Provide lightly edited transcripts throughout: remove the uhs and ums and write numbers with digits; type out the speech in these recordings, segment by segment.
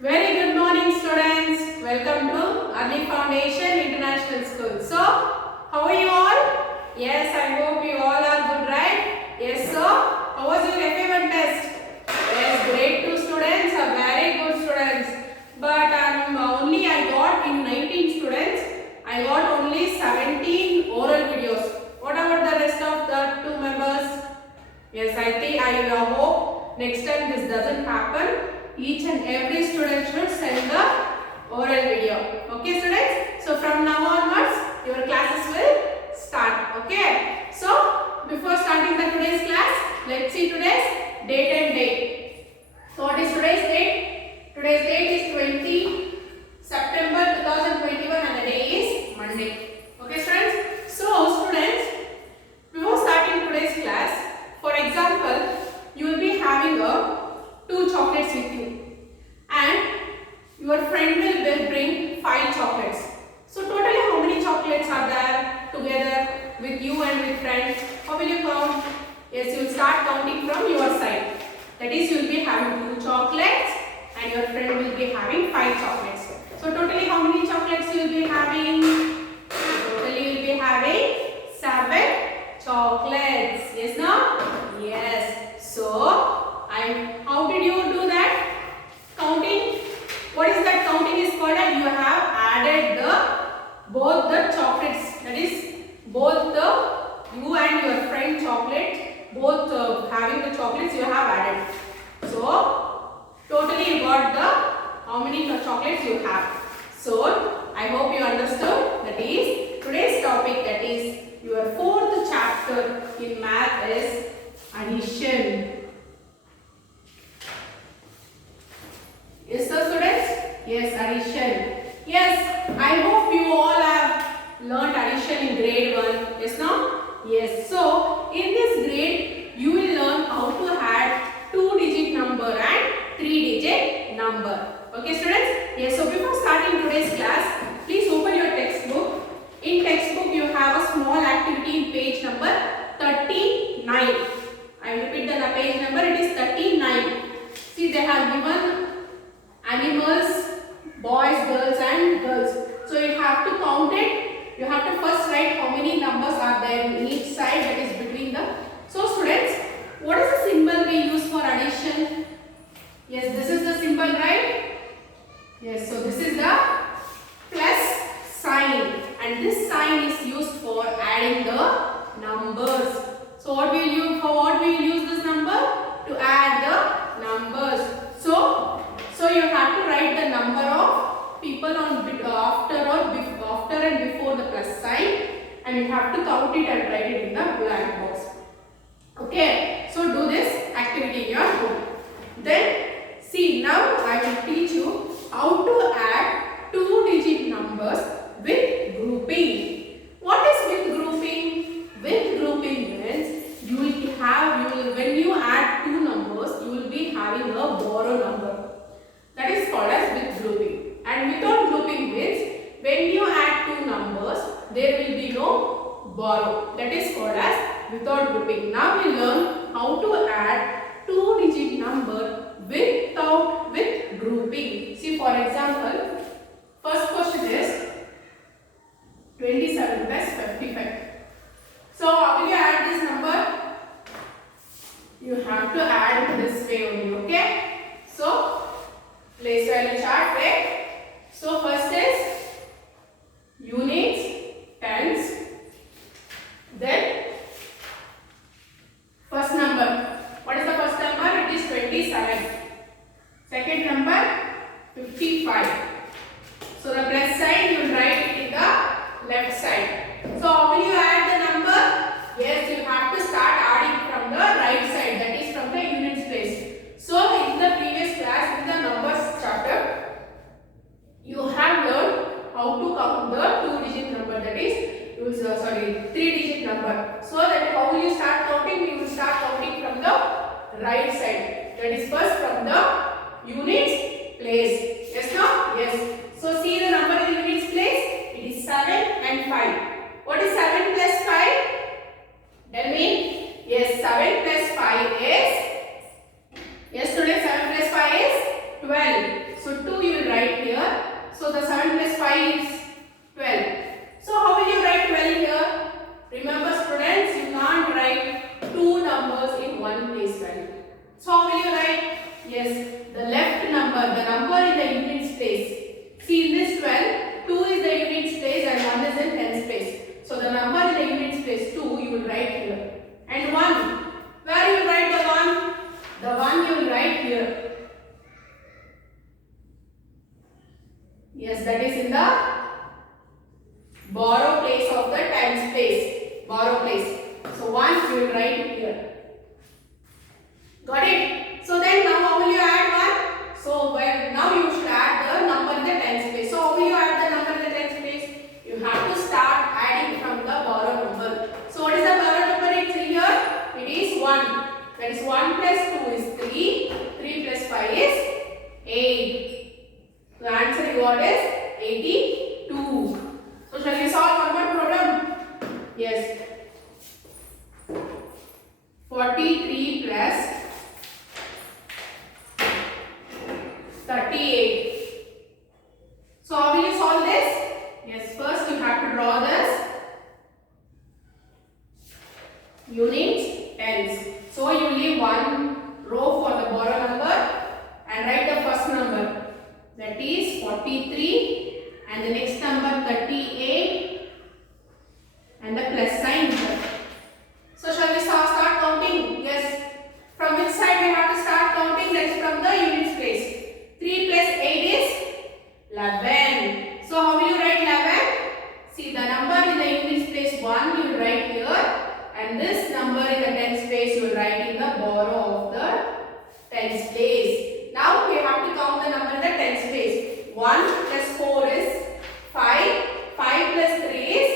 Very good morning, students. Welcome to Early Foundation International School. So, how are you all? Yes, I hope you all are good, right? Yes, so how was your FA1 test? Yes, grade 2 students are very good students. But I got in 19 students, I got only 17 oral videos. What about the rest of the 2 members? Yes, I hope next time this doesn't happen. Each and every student should send the oral video. Okay, students? So from now onwards, your classes will start. Okay? So before starting the today's class, let's see today's date and date. So what is today's date? Today's date is 20 September 2021 and the day is Monday. Okay, students? So students, before starting today's class, for example, you will be having 2 chocolates with you and your friend will bring 5 chocolates. So totally how many chocolates are there together with you and with friend? How will you count? Yes, you will start counting from your side. That is, you will be having 2 chocolates and your friend will be having 5 chocolates. So totally how many chocolates you will be having? Totally you will be having 7 chocolates. Yes, no? Yes. So, how did you do that? Counting. What is that counting is called? You have added both the chocolates. That is, both you and your friend chocolate, both having the chocolates you have added. So, totally you got how many chocolates you have. So, I hope you understood. That is today's topic. That is your 4th chapter in math is addition. Yes, sir, students? Yes, addition. Yes, I hope you all have learnt addition in grade 1. Yes, no? Yes. So, in this grade, you will learn how to add 2-digit number and 3-digit number. Okay, students? Yes. So, before starting today's class, please open your textbook. In textbook, you have a small activity in page number 39. I will repeat the page number. It is 39. See, they have given animals, boys, girls and girls. So you have to count it. You have to first write how many numbers are there in each side, that is between the. So students, what is the symbol we use for addition? Yes, this is the symbol, right? Yes, so this is the plus sign and this sign is used for adding the numbers. So what will you, for what we will use this number? To add the numbers. So you have to write the number of people on after and before the plus sign, and you have to count it and write it in the blank box. Okay, so do this activity in your home. Then see, now I will teach you how to add 2-digit numbers with grouping. What is with grouping? With grouping means when you add 2 numbers, you will be having a borrow number. That is called as with grouping. And without grouping means when you add 2 numbers, there will be no borrow. That is called as without grouping. Now we learn how to add 2-digit number with grouping. See, for example, first question is 27 plus 55. So how will you add this number? You have to add this way only. Okay. So place value chart way. So first is units, tens. Then first number. What is the first number? It is 27. Second number 55. So the plus sign you will write it in the left side. So how will you add the number? Yes, you have to start adding from the right side. That is from the units place. So in the previous class, in the numbers chapter, you have learned how to count the 2-digit number, that is 3-digit number. So that how will you start counting? You will start counting from the right side. That is first from the units place. Yes, no? Yes. So see the number in the units place. It is 7 and 5. What is 7 plus 5? Tell me. Yes, that is in the borrow place of the tens place. Borrow place. So 1 you will write here. Got it? So then now how will you add 1? So now you should add the number in the tens place. So how will you add the number in the tens place? You have to start adding from the borrow number. So what is the borrow number? It's here. It is 1. That is 1 plus 2 is 3. 3 plus 5 is 8. The answer you got is 82. So shall we solve one more problem? Yes. 43 plus 38. So how will you solve this? Yes, first you have to draw this units tens. So you leave one row for the borrow number and write the first number, that is 43, and the next number 38 and the plus sign here. So shall we start counting? Yes. From which side we have to start counting? That is from the units place. 3 plus 8 is 11. So how will you write 11? See, the number in the units place 1 you will write here, and this number in the tens place you will write in the borrow of the tens place. Now we have to count the number in the tens place. 1 plus 4 is 5. 5 plus 3 is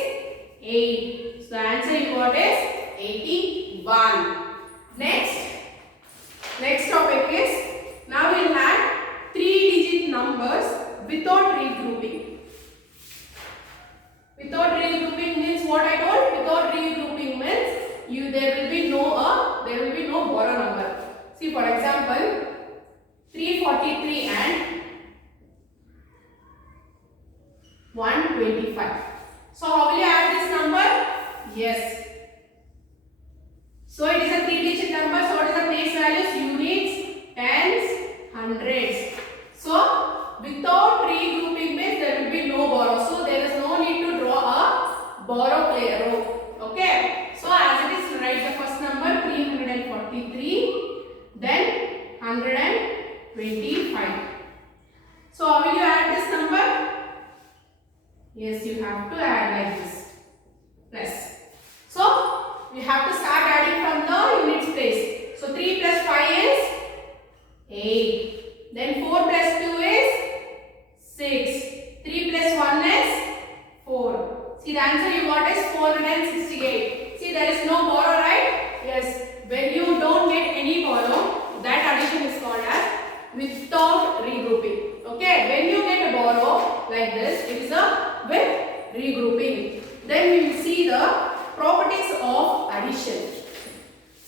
8. So the answer you got is 81. Next topic is, now we will have 3-digit numbers without regrouping. Without regrouping means what I told? Without regrouping means there will be no borrow number. See, for example, 343 and 125. So how will you add this number? Yes. So it is a 3-digit number. So what is the place values? Units, tens, hundreds. So without regrouping means there will be no borrow. So there is no need to draw a borrow row. Okay. So as it is, write the first number 343, then 125. So how will you add this number? Yes, you have to add like this. Plus. So we have to start adding from the units place. So 3 plus 5 is 8. Then 4 plus 2 is 6. 3 plus 1 is 4. See, the answer you got is 468. See, there is no borrow, right? Yes. When you don't get any borrow, that addition is called as without regrouping. Okay. When you get a borrow like this, it is a with regrouping. Then we will see the properties of addition.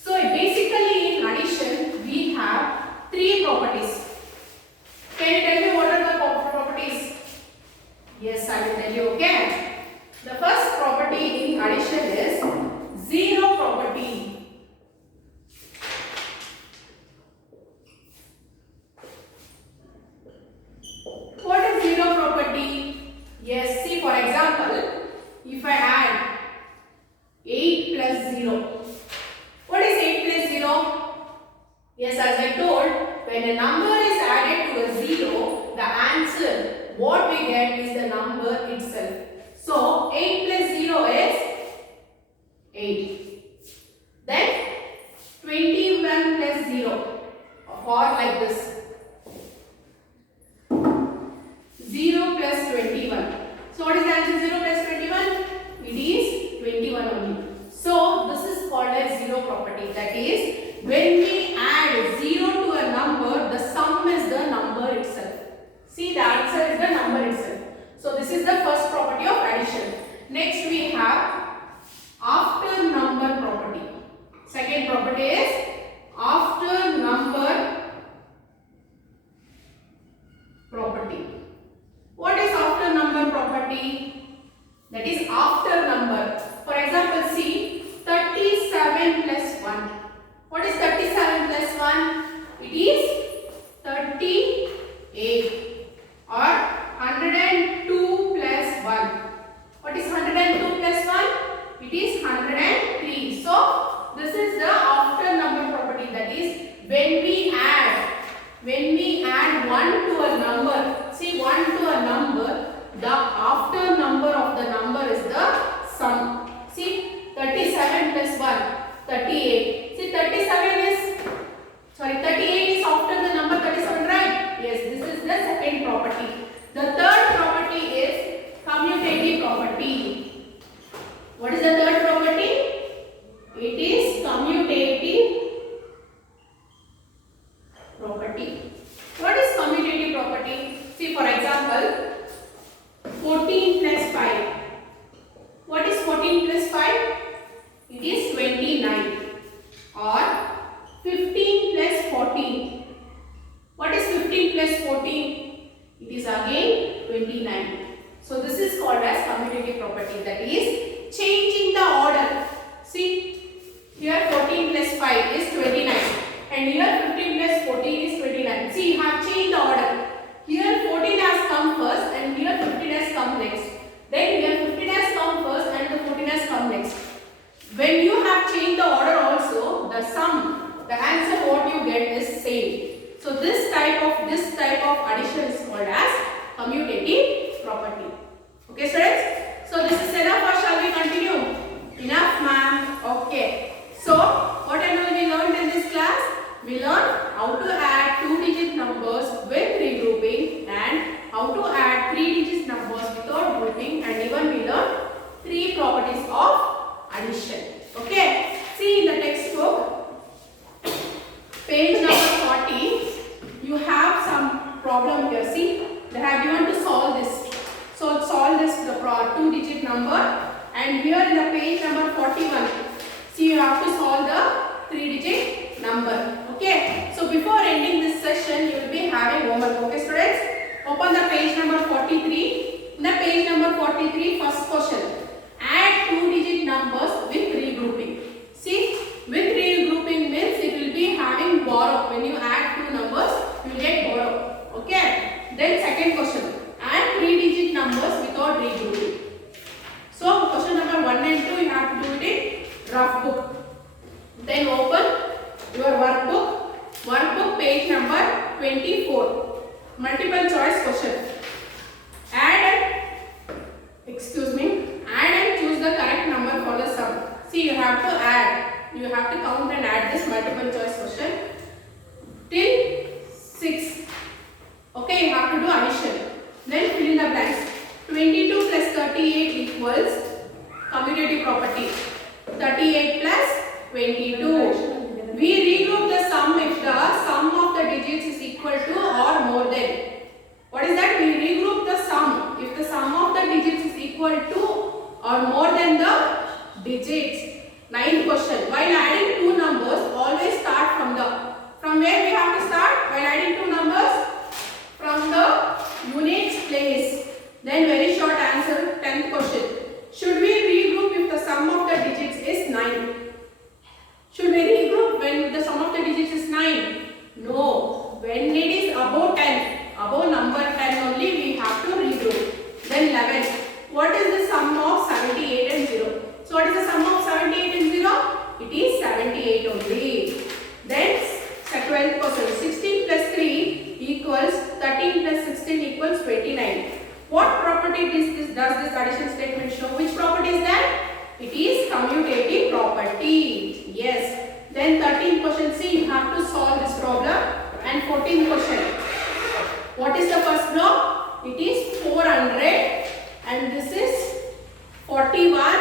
So basically in addition we have 3 properties. Can you tell me what are the properties? Yes, I will tell you. Okay. The first property in addition is zero property. What is zero property? Yes, see, for example, if I add 8 plus 0. What is 8 plus 0? Yes, as I told, when a number is added to a 0, the answer, what we get is the number itself. So, 8 plus 0 is 8. Then, 21 plus 0, or like this. 0 plus 21. So, what is the answer 0 plus 21? It is 21 only. So, this is called as zero property. That is, when we add 0 to a number, the sum is the number itself. See, the answer is the number itself. So, this is the first property of addition. Next, we have after number property. Second property is after number property. What is after number property? That is after number. For example, see 37 plus 1. What is 37 plus 1? It is 38. Or 102 plus 1. What is 102 plus 1? It is 103. So, this is the after number property. That is when we add 1 to a number. See, 1 to a number, the after number of the number is the sum. See, 37 plus 1, 38. See, 38 is after the number 37, right? Yes, this is the second property. The third property is commutative property. What is the third property? It is commutative property. What is commutative property? See, for example, 14 plus 5. What is 14 plus 5? It is 29. Or 15 plus 14. What is 15 plus 14? It is again 29. So this is called as commutative property, that is changing the order. See, here 14 plus 5 is 29 and here 15 plus 14 is 29. See, you have changed the order. Here 14 has come first and here 15 has come next. Then here 15 has come first and the 14 has come next. When you have changed the order also, the sum, the answer what you get is same. So this type of addition is called as commutative property. Okay, students? So this is enough or shall we continue? Enough, ma'am. Okay. So what we learned in this class? We learned how to add 2-digit numbers with regrouping and how to add 3-digit numbers without grouping, and even we learned 3 properties of addition. Okay. See in the textbook, page number 40, you have some problem here. See, they have given to solve this. So solve this, the 2-digit number, and here in the page number 41, see, you have to solve the 3-digit number. Okay. So before ending this session, you will be having homework. Okay, students? Open the page number 43. In the page number 43, first question. Add 2-digit numbers with regrouping. See, with regrouping means it will be having borrow. When you add 2 numbers, you will get borrow. Okay. Then second question. Add 3-digit numbers without regrouping. So question number 1 and 2, you have to do it in rough book. Then open your workbook page number 24. Multiple choice question. Add and choose the correct number for the sum. See, you have to add. You have to count and add this multiple choice question till 6. Okay, you have to do addition. Then fill in the blanks. 22 plus 38 equals commutative property. 38 plus 22. We regroup the sum if the sum of the digits is equal to or more than. What is that? We regroup the sum if the sum of the digits is equal to or more than the digits. 9th question. While adding 2 numbers, always start from where we have to start? While adding 2 numbers? From the units place. Then very short answer, 10th question. Should we regroup if the sum of the digits is 9? Should we regroup when the sum of the digits is 9? No. When it is above 10, above number 10 only, we have to regroup. Then 11. What is the sum of 78 and 0? So what is the sum of 78 and 0? It is 78 only. Then 12th question. 16 plus 3 equals 13 plus 16 equals 29. What property does this addition statement show? Which property is that? It is commutative property. Yes. Then 13th question. See, you have to solve this problem. And 14th question. What is the first block? It is 400 and this is 41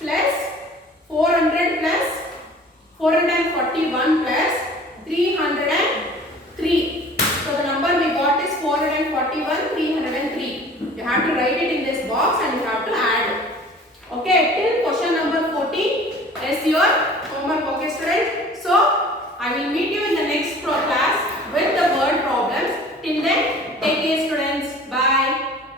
plus 400 plus 441 plus 303. So the number we got is 441, 303. You have to write it in this box and you have to add it. Okay, till question number 14 is your homework. Okay, students. So I will meet you in the next class with the word problems. Till then, take care, students.